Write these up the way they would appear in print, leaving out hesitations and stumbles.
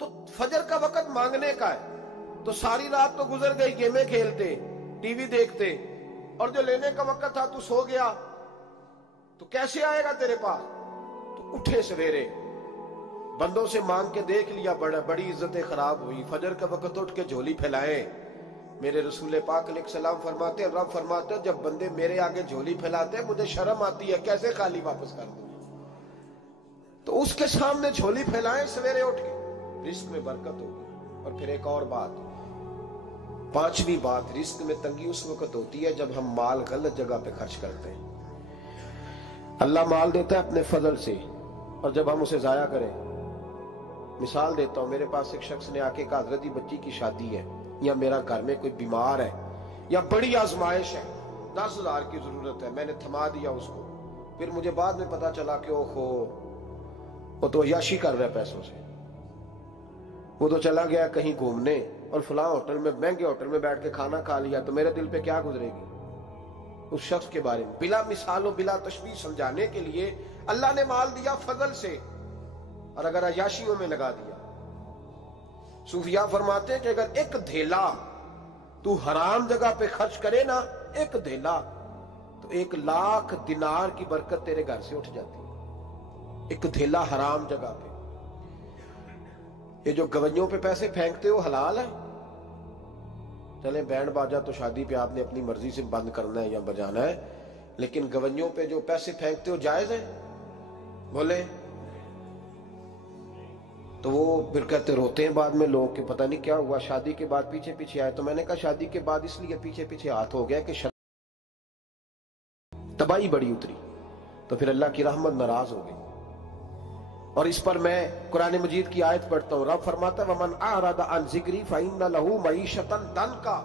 تو फजर का वक्त मांगने का है, तो सारी रात तो गुजर गई गेमें खेलते, टीवी देखते, और जो लेने का वक्त था तू सो गया, तो कैसे आएगा तेरे पास? तो उठे सवेरे, बंदों से मांग के देख लिया, बड़ी इज्जतें खराब हुई। फजर का वक्त उठ के झोली फैलाए। मेरे रसूल पाक अलैहिस्सलाम फरमाते, रब फरमाते जब बंदे मेरे आगे झोली फैलाते मुझे शर्म आती है, कैसे खाली वापस कर दूं। तो उसके सामने झोली फैलाए सवेरे उठ के, रिस्क में बरकत होगी। और फिर एक और बात, पांचवी बात, रिस्क में तंगी उस वक्त होती है जब हम माल गलत जगह पे खर्च करते हैं। अल्लाह माल देता है अपने फजल से, और जब हम उसे जाया करें, मिसाल देता हूं, मेरे पास एक शख्स ने आके कहा हजरत जी बच्ची की शादी है, या मेरा घर में कोई बीमार है, या बड़ी आजमाइश है, 10,000 की जरूरत है, मैंने थमा दिया उसको। फिर मुझे बाद में पता चला कि ओहो वो तो अय्याशी कर रहा है पैसों से, वो तो चला गया कहीं घूमने और फलां होटल में, महंगे होटल में बैठ के खाना खा लिया, तो मेरे दिल पे क्या गुजरेगी उस शख्स के बारे में। बिला मिसालों बिला तशबीह समझाने के लिए अल्लाह ने माल दिया फजल से, और अगर अय्याशियों में लगा दिया। सूफिया फरमाते हैं कि अगर एक धेला तू हराम जगह पे खर्च करे ना, एक धेला, तो 1,00,000 दिनार की बरकत तेरे घर से उठ जाती है। एक धेला हराम जगह पे। ये जो गवैयों पे पैसे फेंकते हो हलाल है? चले बैंड बाजा तो शादी पे आपने अपनी मर्जी से बंद करना है या बजाना है, लेकिन गवैयों पे जो पैसे फेंकते हो जायज है? बोले तो वो फिर कहते, रोते हैं बाद में लोग कि पता नहीं क्या हुआ, शादी के बाद पीछे पीछे आए। तो मैंने कहा शादी के बाद इसलिए पीछे पीछे हाथ हो गया कि तबाही बड़ी उतरी, तो फिर अल्लाह की रहमत नाराज हो गई। और इस पर मैं कुरान मजीद की आयत पढ़ता हूं, रब फरमाता है वमन अअरदा अन ज़िक्री फइन्न लहू मईशतन दनका,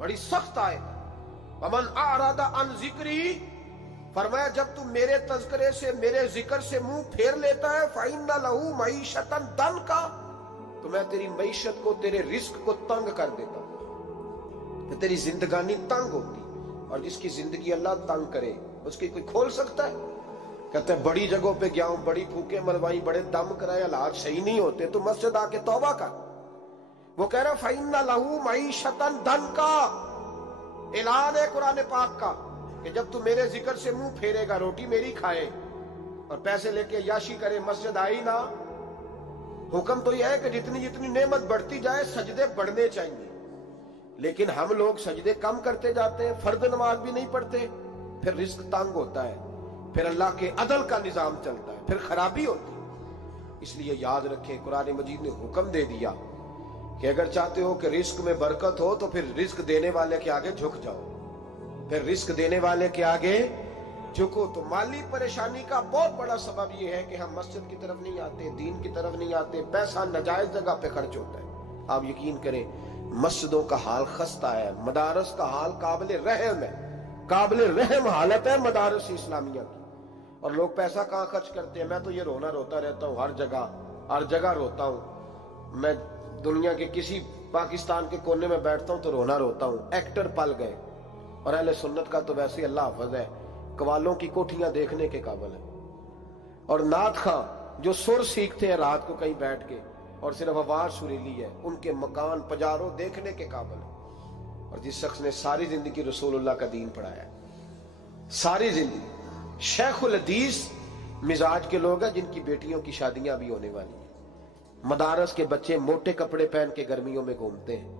बड़ी सख्त आयत। वमन अअरदा अन ज़िक्री, फरमाया जब तू मेरे तज़किरे से, मेरे जिक्र से मुंह फेर लेता है, फइन्न लहू मईशतन दनका, तो मैं तेरी मईशत को, तेरे रिस्क को तंग कर देता हूं, तो तेरी जिंदगानी तंग होती। और जिसकी जिंदगी अल्लाह तंग करे उसकी कोई खोल सकता है? कहते हैं बड़ी जगहों पे गया हूं, बड़ी फूके मलवाई, बड़े दम कराए, हालात सही नहीं होते, तो मस्जिद आके तौबा कर। वो कह रहा फइन्न लहू मईशतन दनका, ऐलान है कुरान पाक का कि जब तू मेरे जिक्र से मुंह फेरेगा, रोटी मेरी खाए और पैसे लेके याशी करे, मस्जिद आई ना। हुक्म तो यह है कि जितनी जितनी नेमत बढ़ती जाए सजदे बढ़ने चाहिए, लेकिन हम लोग सजदे कम करते जाते हैं, फर्द नमाज भी नहीं पढ़ते, फिर रिस्क तंग होता है, फिर अल्लाह के अदल का निजाम चलता है, फिर खराबी होती है। इसलिए याद रखें, कुरान मजीद ने हुक्म दे दिया कि अगर चाहते हो कि रिस्क में बरकत हो तो फिर रिस्क देने वाले के आगे झुक जाओ, फिर रिस्क देने वाले के आगे झुको। तो माली परेशानी का बहुत बड़ा सबब यह है कि हम मस्जिद की तरफ नहीं आते, दीन की तरफ नहीं आते, पैसा नाजायज जगह पे खर्च होता है। आप यकीन करें, मस्जिदों का हाल खस्ता है, मदारस का हाल काबिल रहम है, काबिल रहम हालत है मदारस इस्लामिया की। और लोग पैसा कहाँ खर्च करते हैं? मैं तो ये रोता रहता हूँ, हर जगह रोता हूँ। मैं दुनिया के किसी पाकिस्तान के कोने में बैठता हूँ तो रोता हूँ। एक्टर पल गए, और अहले सुन्नत का तो वैसे अल्लाह हाफ़िज़ है, कवालों की कोठियां देखने के काबिल है। और नात खां जो सुर सीखते हैं रात को कहीं बैठ के और सिर्फ आवाज सुरीली है, उनके मकान पजारों देखने के काबिल है। और जिस शख्स ने सारी जिंदगी रसूलुल्लाह का दीन पढ़ाया, सारी जिंदगी, शेखुल हदीस मिजाज के लोग हैं जिनकी बेटियों की शादियां भी होने वाली हैं। मदारस के बच्चे मोटे कपड़े पहन के गर्मियों में घूमते हैं,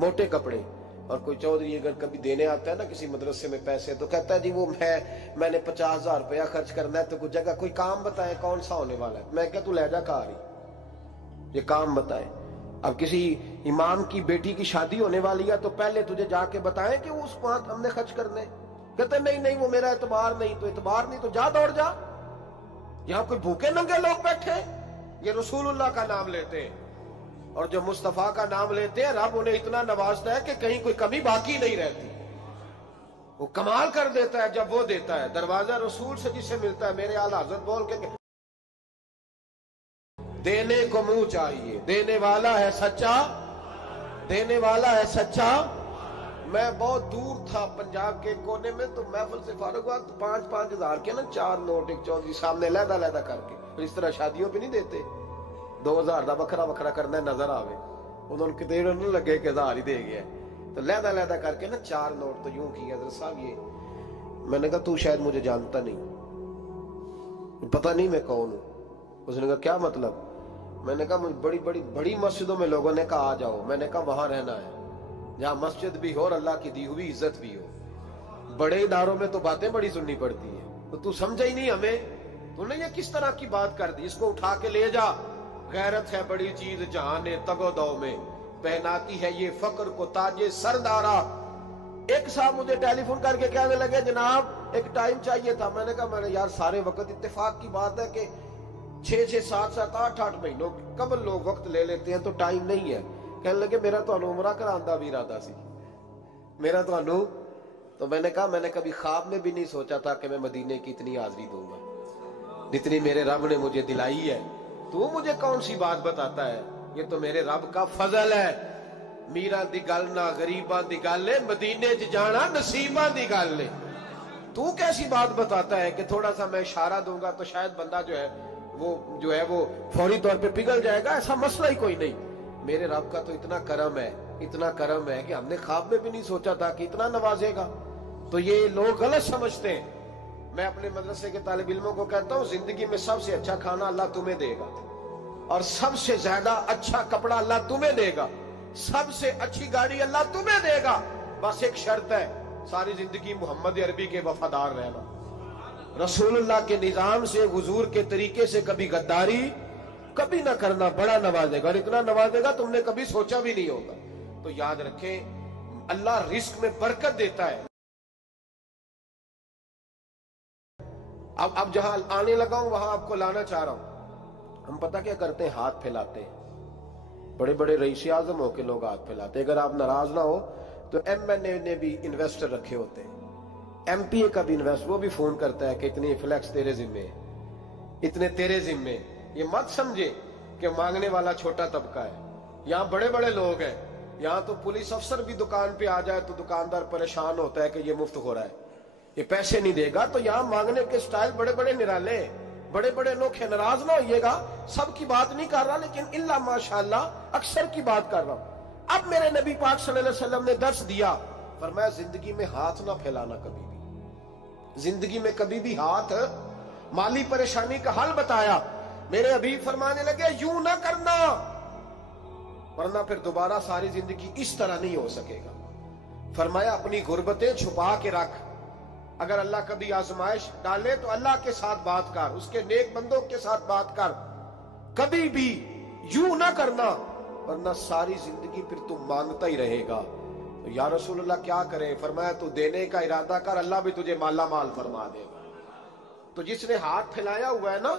मोटे कपड़े। और कोई चौधरी अगर कभी देने आता है ना किसी मदरसे में पैसे, तो कहता है जी वो मैंने 50,000 रुपया खर्च करना है, तो कुछ जगह कोई काम बताए कौन सा होने वाला है। मैं क्या तू ले जा कारी, ये काम बताए। अब किसी इमाम की बेटी की शादी होने वाली है तो पहले तुझे जाके बताएं कि वो उस वहां हमने खर्च करने। कहते नहीं वो मेरा एतबार नहीं, तो एतबार नहीं तो जा दौड़ जा। यहां कोई भूखे नंगे लोग बैठे, ये रसूलुल्लाह का नाम लेते हैं, और जो मुस्तफा का नाम लेते हैं रब उन्हें इतना नवाजता है कि कहीं कोई कमी बाकी नहीं रहती। वो कमाल कर देता है जब वो देता है। दरवाजा रसूल से जिसे मिलता है, मेरे आला हज़रत बोल के देने को मुंह चाहिए, देने वाला है सच्चा, देने वाला है सच्चा। मैं बहुत दूर था पंजाब के कोने में, तो महफिल से फारूक हुआ तो 5-5 हजार के ना 4 नोट एक चौधरी सामने लहदा लहदा करके, इस तरह शादियों पे नहीं देते, 2000 ਦਾ ਵੱਖਰਾ ਵੱਖਰਾ ਕਰਨਾ ਨਜ਼ਰ ਆਵੇ, ਉਹਨਾਂ ਨੂੰ ਕਿਤੇ ਨੂੰ ਲੱਗੇ कि 1000 ही दे गया। तो लहदा लहदा करके ना 4 नोट तो यूं किया, हज़रत साहब ये। मैंने कहा तू शायद मुझे जानता नहीं, पता नहीं मैं कौन हूँ। उसने कहा क्या मतलब? मैंने कहा मुझे बड़ी बड़ी बड़ी मस्जिदों में लोगों ने कहा आ जाओ, मैंने कहा वहां रहना है जहाँ मस्जिद भी हो और अल्लाह की दी हुई इज्जत भी हो। बड़े इदारों में तो बातें बड़ी सुननी पड़ती है, तो तू समझा ही नहीं हमें। तूने ये किस तरह की बात कर दी? इसको उठा के ले जा। गैरत है बड़ी चीज जहां ने तगोदौ में, पहनाती है ये फक्र को ताजे सरदारा। एक साहब मुझे टेलीफोन करके कहने लगे जनाब एक टाइम चाहिए था। मैंने कहा मैंने यार सारे वक्त इत्तेफाक की बात है कि 6-6, 7-7, 8-8 महीनों कबल लोग वक्त ले लेते हैं, तो टाइम नहीं है। कहने लगे मेरा तो उमरा करांदा भी इरादा सी, मेरा तो। तो मैंने कहा मैंने कभी ख्वाब में भी नहीं सोचा था कि मैं मदीने की इतनी हाजिरी दूंगा जितनी मेरे रब ने मुझे दिलाई है। तू मुझे कौन सी बात बताता है? ये तो मेरे रब का फजल है। मीरा दी गल ना गरीबां दी गल है, मदीने च जाना नसीबां दी गल है। तू कैसी बात बताता है कि थोड़ा सा मैं इशारा दूंगा तो शायद बंदा जो है वो फौरी तौर पे पिघल जाएगा? ऐसा मसला ही कोई नहीं। मेरे रब का तो इतना करम है कि हमने ख्वाब में भी नहीं सोचा था कि इतना नवाजेगा। तो ये लोग गलत समझते हैं। मैं अपने मदरसे के तालिब इल्मों को कहता हूँ जिंदगी में सबसे अच्छा खाना अल्लाह तुम्हें देगा, और सबसे ज्यादा अच्छा कपड़ा अल्लाह तुम्हें देगा, सबसे अच्छी गाड़ी अल्लाह तुम्हें देगा। बस एक शर्त है, सारी जिंदगी मोहम्मद अरबी के वफादार रहना, रसूलुल्लाह के निजाम से हुजूर के तरीके से कभी गद्दारी कभी ना करना। बड़ा नवाजेगा, और इतना नवाजेगा तुमने कभी सोचा भी नहीं होगा। तो याद रखें अल्लाह रिस्क में बरकत देता है। अब जहां आने लगा हूं वहां आपको लाना चाह रहा हूं। हम पता क्या करते हैं? हाथ फैलाते हैं। बड़े बड़े रईस आजम होके लोग हाथ फैलाते हैं। अगर आप नाराज ना हो तो MNA ने भी इन्वेस्टर रखे होते हैं, MPA का भी इन्वेस्ट, वो भी फोन करता है कि इतने फ्लैक्स तेरे जिम्मे है, इतने तेरे जिम्मे। ये मत समझे कि मांगने वाला छोटा तबका है। यहाँ बड़े बड़े लोग हैं। यहाँ तो पुलिस अफसर भी दुकान पे आ जाए तो दुकानदार परेशान होता है कि ये मुफ्त हो रहा है, ये पैसे नहीं देगा। तो यहाँ मांगने के स्टाइल बड़े बड़े निराले, बड़े बड़े अनोखे। नाराज ना होइएगा, सबकी बात नहीं कर रहा, लेकिन इल्ला माशाअल्लाह अक्सर की बात कर रहा हूं। अब मेरे नबी पाक सल्लल्लाहु अलैहि वसल्लम ने दर्श दिया, फरमाया जिंदगी में हाथ ना फैलाना कभी भी, जिंदगी में कभी भी हाथ। माली परेशानी का हल बताया। मेरे हबीब फरमाने लगे यूं ना करना, वरना फिर दोबारा सारी जिंदगी इस तरह नहीं हो सकेगा। फरमाया अपनी गुर्बतें छुपा के रख। अगर अल्लाह कभी आजमाइश डाले तो अल्लाह के साथ बात कर, उसके नेक बंदों के साथ बात कर। कभी भी यूं ना करना, वरना सारी जिंदगी फिर तू मांगता ही रहेगा। तो या रसूलुल्लाह क्या करे? फरमाया तू देने का इरादा कर, अल्लाह भी तुझे माला माल फरमा देगा। तो जिसने हाथ फैलाया हुआ है ना,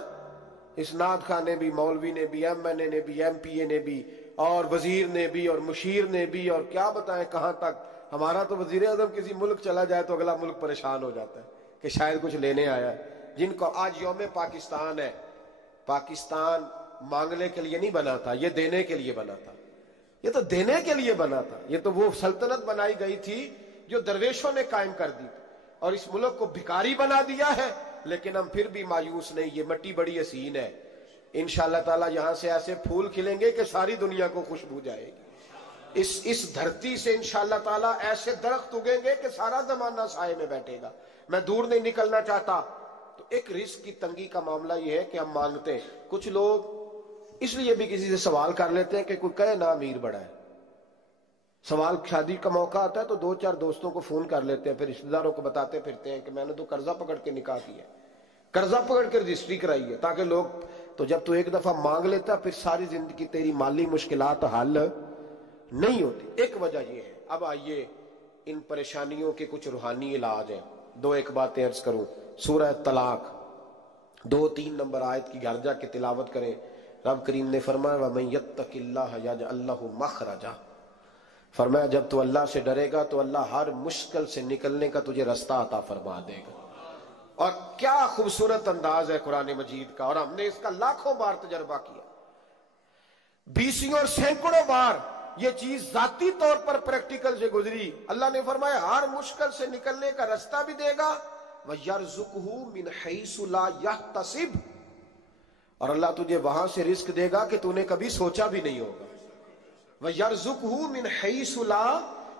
इस नाथ खान ने भी, मौलवी ने भी, MNA ने भी, MPA ने भी, और वजीर ने भी, और मुशीर ने भी, और क्या बताएं कहां तक। हमारा तो वजीर आजम किसी मुल्क चला जाए तो अगला मुल्क परेशान हो जाता है कि शायद कुछ लेने आया है। जिनको आज यौम पाकिस्तान है, पाकिस्तान मांगने के लिए नहीं बना था, ये देने के लिए बना था। ये तो देने के लिए बना था। ये तो वो सल्तनत बनाई गई थी जो दरवेशों ने कायम कर दी, और इस मुल्क को भिखारी बना दिया है। लेकिन हम फिर भी मायूस नहीं। ये मिट्टी बड़ी हसीन है, इंशाअल्लाह ताला यहां से ऐसे फूल खिलेंगे कि सारी दुनिया को खुशबू जाएगी। इस धरती से इंशाअल्लाह ताला ऐसे दरख्त उगेंगे कि सारा जमाना साए में बैठेगा। मैं दूर नहीं निकलना चाहता। तो एक रिस्क की तंगी का मामला यह है कि हम मांगते हैं। कुछ लोग इसलिए भी किसी से सवाल कर लेते हैं कि कोई कहे ना अमीर बड़ा है। सवाल शादी का मौका आता है तो 2-4 दोस्तों को फोन कर लेते हैं, फिर रिश्तेदारों को बताते फिरते हैं कि मैंने तो कर्जा पकड़ के निकाह किया, कर्जा पकड़ के रजिस्ट्री कराई है, ताकि लोग। तो जब तू एक दफा मांग लेता फिर सारी जिंदगी तेरी माली मुश्किलात हल नहीं होती। एक वजह यह है। अब आइए इन परेशानियों के कुछ रूहानी इलाज हैं। 2-1 बातें अर्ज करूं। सूरह तलाक 2-3 नंबर आयत की घर जाके तिलावत करें। रब करीम ने फरमाया वमन यत्तकिल्लाह यजअल लहू मखरजा। फरमाया जब तू अल्लाह से डरेगा तो अल्लाह हर मुश्किल से निकलने का तुझे रास्ता अता फरमा देगा। और क्या खूबसूरत अंदाज है कुरान मजीद का, और हमने इसका लाखों बार तजर्बा किया, 20 और सैकड़ों बार ये चीज जाती तौर पर प्रैक्टिकल से गुजरी। अल्लाह ने फरमाया हर मुश्किल से निकलने का रास्ता भी देगा, वयरज़ुक़हु मिन हैसु ला यहतसिब, और अल्लाह तुझे वहां से रिस्क देगा कि तूने कभी सोचा भी नहीं होगा। वयरज़ुक़हु मिन हैसु ला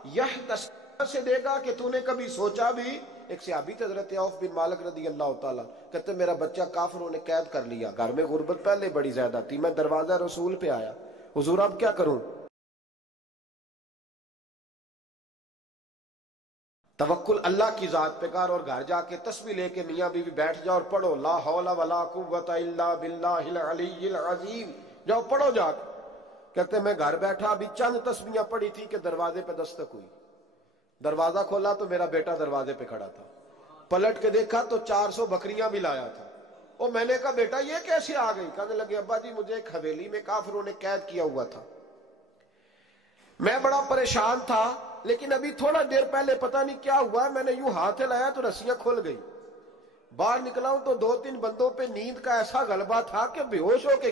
यहतसिब, से देगा कि तूने कभी सोचा भी। एक सहाबी थे हज़रत औफ बिन मालिक रज़ी अल्लाह तआला, कहते मेरा बच्चा काफिरों ने कैद कर लिया, घर में गुर्बत पहले बड़ी ज्यादा थी, मैं दरवाजा रसूल पे आया, हुजूर अब क्या करूं? तवक्कुल अल्लाह की जात पे कर और घर जाके तस्बीह लेके मियां बीवी बैठ जाओ और पढ़ो ला हौला वला कुव्वता इल्ला बिल्लाहिल अलीय्यिल अज़ीम, जाओ पढ़ो जाके। कहते मैं घर बैठा अभी चंद तस्बीहां पढ़ी थी कि दरवाजे पे दस्तक हुई, दरवाजा खोला तो मेरा बेटा दरवाजे पे खड़ा था, पलट के देखा तो 400 बकरियां भी लाया था। और मैंने कहा बेटा ये कैसे आ गई? कहने लगे अब्बा जी मुझे एक हवेली में काफिरों ने कैद किया हुआ था, मैं बड़ा परेशान था, लेकिन अभी थोड़ा देर पहले पता नहीं क्या हुआ, मैंने यूं हाथ लाया तो रस्सियां खुल गई, बाहर निकला हूं तो 2-3 बंदों पे नींद का ऐसा गलबा था कि बेहोश होके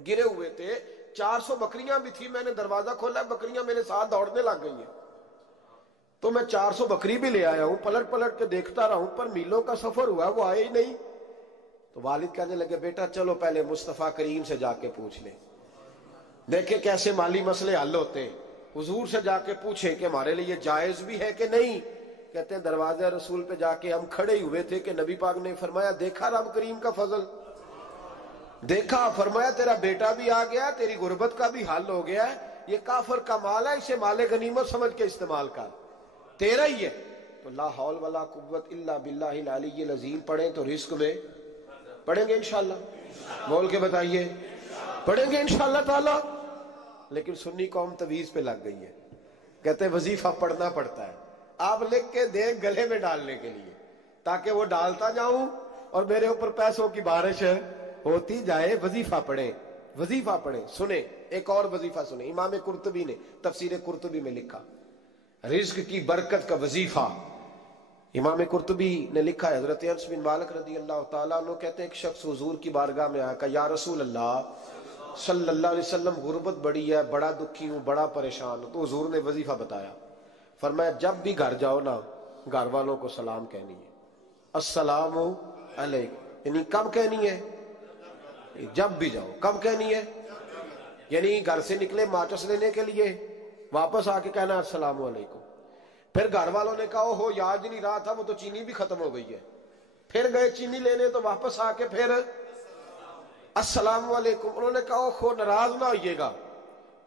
गिरे हुए थे, 400 बकरियां भी थी, मैंने दरवाजा खोला, बकरियां मेरे साथ दौड़ने लग गई हैं, तो मैं 400 बकरी भी ले आया हूं, पलट पलट के देखता रहा हूं, पर मीलों का सफर हुआ वो आए ही नहीं। तो वालिद कहने लगे बेटा चलो पहले मुस्तफा करीम से जाके पूछ ले, देखे कैसे माली मसले हल होते हैं, हुजूर से जाके पूछे कि हमारे लिए जायज भी है कि नहीं। कहते हैं दरवाजा रसूल पे जाके हम खड़े हुए थे कि नबी पाक ने फरमाया देखा रब करीम का फजल, देखा, फरमाया तेरा बेटा भी आ गया, तेरी गुर्बत का भी हल हो गया है, ये काफिर का माल है, इसे माले गनीमत समझ के इस्तेमाल कर, तेरा ही है। तो ला हौल वला कुव्वत इल्ला बिल्लाहिल अलीय्यिल अज़ीम पढ़े तो रिस्क में पढ़ेंगे इंशाअल्लाह, बोल के बताइए पढ़ेंगे इंशाअल्लाह ताला। लेकिन सुन्नी कौम तवीज पे लग गई है, कहते वजीफा पढ़ना पड़ता है, आप लिख के दे गले में डालने के लिए ताकि वो डालता जाऊं और मेरे ऊपर पैसों की बारिश होती जाए। वजीफा पढ़े, वजीफा पढ़े। सुने एक और वजीफा सुने, इमाम कुर्तुबी ने तफसीर कुर्तुबी में लिखा रिज्क की बरकत का वजीफा। इमाम कुर्तुबी ने लिखा है हजरत अनस बिन मालिक रज़ी अल्लाह तआला अन्हु कहते हैं एक शख्स हुजूर की बारगाह में आया, कहा या रसूल अल्लाह सल्लल्लाहु अलैहि वसल्लम गुर्बत बड़ी है, बड़ा दुखी हूँ, बड़ा परेशान हूँ। तो हुजूर ने वजीफा बताया, फरमाया जब भी घर जाओ ना घर वालों को सलाम कहनी है, अस्सलामु अलैकुम, यानी कब कहनी है? जब भी जाओ। कब कहनी है? यानी घर से निकले माचिस लेने के लिए, वापस आके कहना अस्सलामु अलैकुम। फिर घर वालों ने कहा हो याद ही नहीं रहा था, वो तो चीनी भी खत्म हो गई है, फिर गए चीनी लेने तो वापस आके फिर अस्सलामु अलैकुम। उन्होंने कहा खो नाराज ना होइएगा,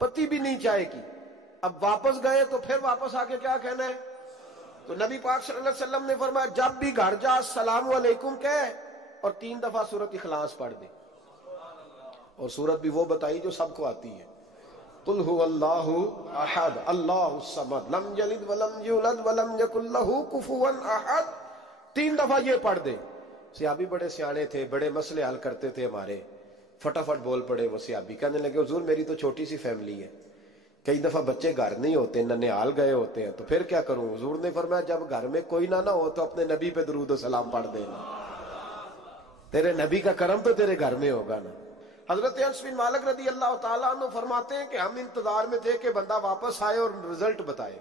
पति भी नहीं चाय की। अब वापस गए तो फिर वापस आके क्या कहना है? तो नबी पाक सल्लल्लाहु अलैहि वसल्लम ने फरमाया जब भी घर जा अस्सलामु अलैकुम कह और 3 दफा सूरत इखलास पढ़ दे। और सूरत भी वो बताई जो सबको आती है, कुल हुवल्लाहु अहद अल्लाहु समद लम यलिद वलम यूलद वलम यकुल लहू कुफुवन अहद। 3 दफा ये पढ़ दे। सियाबी बड़े सियाने थे, बड़े मसले हल करते थे हमारे, फटाफट बोल पड़े वो सियाबी, कहने लगे हुजूर मेरी तो छोटी सी फैमिली है, कई दफा बच्चे घर नहीं होते, नन्हेहाल गए होते हैं, तो फिर क्या करूं? हुजूर ने फरमाया जब घर में कोई ना हो तो अपने नबी पे दुरूद और सलाम पढ़ देना, तेरे नबी का करम तो तेरे घर में होगा ना। हजरत अनस बिन मालिक रज़ी अल्लाह तआला अन्हु फरमाते हैं कि हम इंतजार में थे कि बंदा वापस आए और रिजल्ट बताए।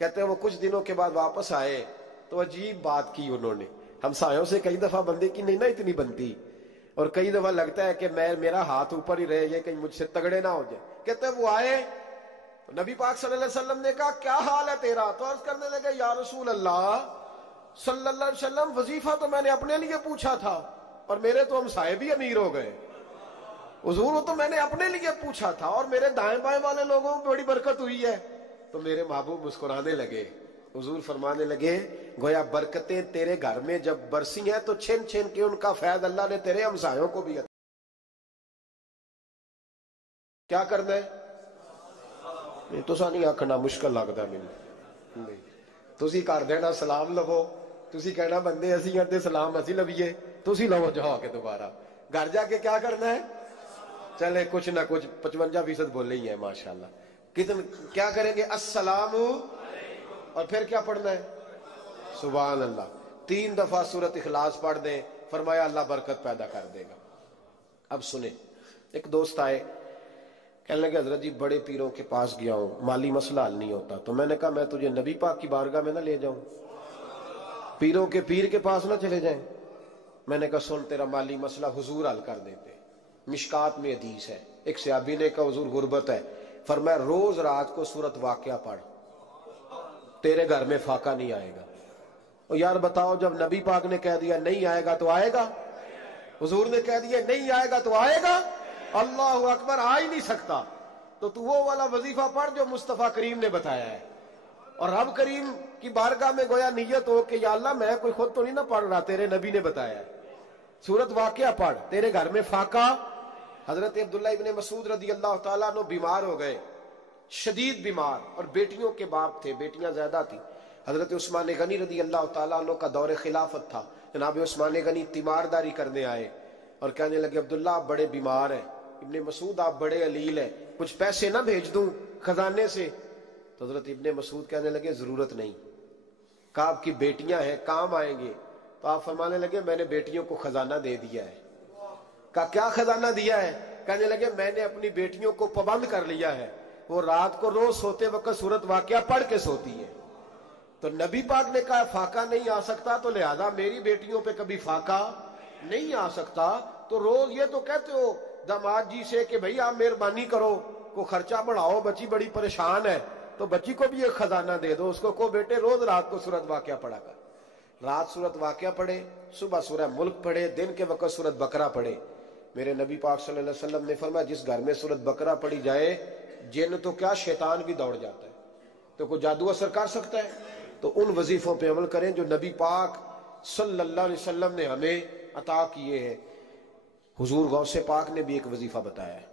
कहते हैं वो कुछ दिनों के बाद वापस आए तो अजीब बात की उन्होंने, हमसायों से कई दफा बंदे की नहीं ना इतनी बनती, और कई दफा लगता है कि मेरा हाथ ऊपर ही रहे, ये कहीं मुझसे तगड़े ना हो जाए। कहते हैं वो आए तो नबी पाक सल्लल्लाहु अलैहि वसल्लम ने कहा क्या हाल है तेरा? तो अर्ज करने लगे या रसूल अल्लाह सल्लल्लाहु अलैहि वसल्लम वजीफा तो मैंने अपने लिए पूछा था और मेरे तो हमसाये भी अमीर हो गए। हुजूर तो मैंने अपने लिए पूछा था और मेरे दाएं बाएं वाले लोगों में बड़ी बरकत हुई है। तो मेरे महबूब मुस्कुराने लगे, हुजूर फरमाने लगे गोया बरकतें तेरे घर में जब बरसी हैं तो छिन छिन के उनका फैज अल्लाह ने तेरे हमसायों को भी क्या करना है? नहीं तुसा नहीं आखना, मुश्किल लगता मैनू, तुसी कर देना सलाम लवो, तुसी कहना बंदे असी हैं ते सलाम असी लवीए, तुसी लवो जाओ के दोबारा घर जाके क्या करना है? चले कुछ ना कुछ 55% बोले ही है माशाल्लाह। कितने क्या करेंगे? अस्सलामु और फिर क्या पढ़ना है? सुभान अल्लाह। 3 दफा सूरत इखलास पढ़ दें, फरमाया अल्लाह बरकत पैदा कर देगा। अब सुने, एक दोस्त आए, कहने लगे हजरत जी बड़े पीरों के पास गया हूं, माली मसला हल नहीं होता। तो मैंने कहा मैं तुझे नबी पाक की बारगाह में ना ले जाऊं, पीरों के पीर के पास ना चले जाएं। میں نے کہا سن تیرا مالی مسئلہ حضور حل کر دیتے. مشکات میں حدیث ہے, ایک صحابی نے کہا حضور غربت ہے, فرمایا روز رات کو سورت واقعہ پڑھ, تیرے گھر میں فاقہ نہیں آئے گا. اور یار بتاؤ, جب نبی پاک نے کہہ دیا نہیں آئے گا تو آئے گا, حضور نے کہہ دیا نہیں آئے گا تو آئے گا, اللہ اکبر, آ ہی نہیں سکتا. تو وہ والا وظیفہ پڑھ جو مصطفیٰ کریم نے بتایا ہے, اور رب کریم کی بارگاہ میں گویا نیت ہو کہ یا اللہ میں کوئی خود تو نہیں نہ پڑھ رہا, تیرے نبی نے بتایا ہے, سورت واقعہ پڑھ, تیرے گھر میں فاقہ. حضرت عبداللہ ابن مسعود رضی اللہ تعالیٰ عنہ بیمار ہو گئے, شدید بیمار, اور بیٹیوں کے باپ تھے, بیٹیاں زیادہ تھیں. حضرت عثمان غنی رضی اللہ تعالیٰ عنہ کا دور خلافت تھا. جناب عثمان غنی تیمارداری کرنے آئے اور کہنے لگے عبداللہ آپ بڑے بیمار ہیں, ابن مسعود آپ بڑے علیل ہیں, کچھ پیسے نہ بھیج دوں خزانے سے؟ تو حضرت ابن مسعود کہنے لگے ضرورت نہیں. کہا آپ کی بیٹیاں ہیں کام آئیں گے. تو آپ فرمانے لگے میں نے بیٹیوں کو خزانہ دے دیا ہے. کہا کیا خزانہ دیا ہے؟ کہنے لگے میں نے اپنی بیٹیوں کو پابند کر لیا ہے, وہ رات کو روز سوتے وقت سورت واقعہ پڑھ کے سوتی ہے. تو نبی پاک نے کہا فاقہ نہیں آ سکتا, تو لہذا میری بیٹیوں پہ کبھی فاقہ نہیں آ سکتا. تو روز یہ تو کہتے ہو داماد جی سے کہ بھئی آپ مہربانی کرو, کو خرچہ بڑھاؤ, بچی بڑی پریشان ہے, تو بچی کو بھی ایک خزانہ دے دو, اس کو بیٹے روز رات کو سورت واقعہ پڑھا کر. رات سورت واقعہ پڑھے, صبح سورہ ملک پڑھے, دن کے وقت سورت بقرہ پڑھے. میرے نبی پاک صلی اللہ علیہ وسلم نے فرمایا جس گھر میں سورت بقرہ پڑھی جائے, جن تو کیا شیطان بھی دوڑ جاتا ہے. تو کوئی جادو اثر کر سکتا ہے؟ تو ان وظیفوں پہ عمل کریں جو نبی پاک صلی اللہ علیہ وسلم نے ہمیں عطا کیے ہیں. حضور غوث پاک نے بھی ایک وظیفہ بتایا ہے,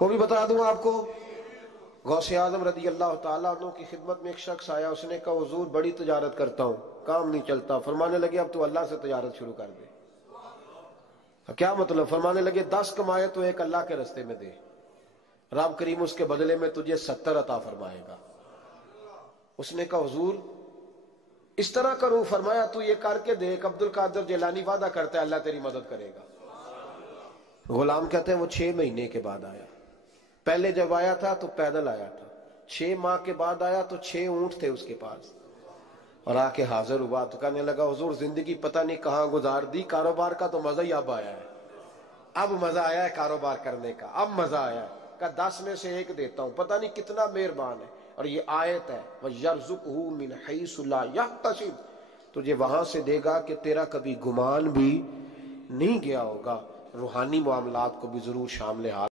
وہ بھی بتا دوں آپ کو. غوث اعظم رضی اللہ تعالیٰ عنہ کی خدمت میں ایک شخص آیا, اس نے کہا حضور بڑی تجارت کرتا ہوں, کام نہیں چلتا. فرمانے لگے اب تو اللہ سے تجارت شروع کر دے. کیا مطلب؟ فرمانے لگے 10 کمائے تو ایک اللہ کے رستے میں دے, رب کریم اس کے بدلے میں تجھے 70 عطا فرمائے گا. اس نے کہا حضور اس طرح کروں؟ فرمایا تو یہ کر کے دیکھ, عبد القادر جیلانی وعدہ کرتا ہے اللہ تیری مدد کرے گا. غلام کہتے ہیں وہ 6 مہینے کے بعد آیا. پہلے جب آیا تھا تو پیدل آیا تھا, 6 ماہ کے بعد آیا تو 6 اونٹ تھے اس کے پاس, اور آ کے حاضر ہوا. تو کہنے لگا حضور زندگی پتہ نہیں کہاں گزار دی, کاروبار کا تو مزہ ہی اب آیا ہے, اب مزہ آیا ہے کاروبار کرنے کا, اب مزہ آیا ہے. کہ 10 میں سے 1 دیتا ہوں, پتہ نہیں کتنا مہربان ہے. اور یہ آیت ہے وَيَرْزُقْهُ مِنْ حَيْثُ لَا يَحْتَسِبُ, تجھے وہاں سے دے گا کہ تیرا کبھی گمان بھی نہیں گیا ہوگا. روحانی معاملات کو بھی ضرور شامل حال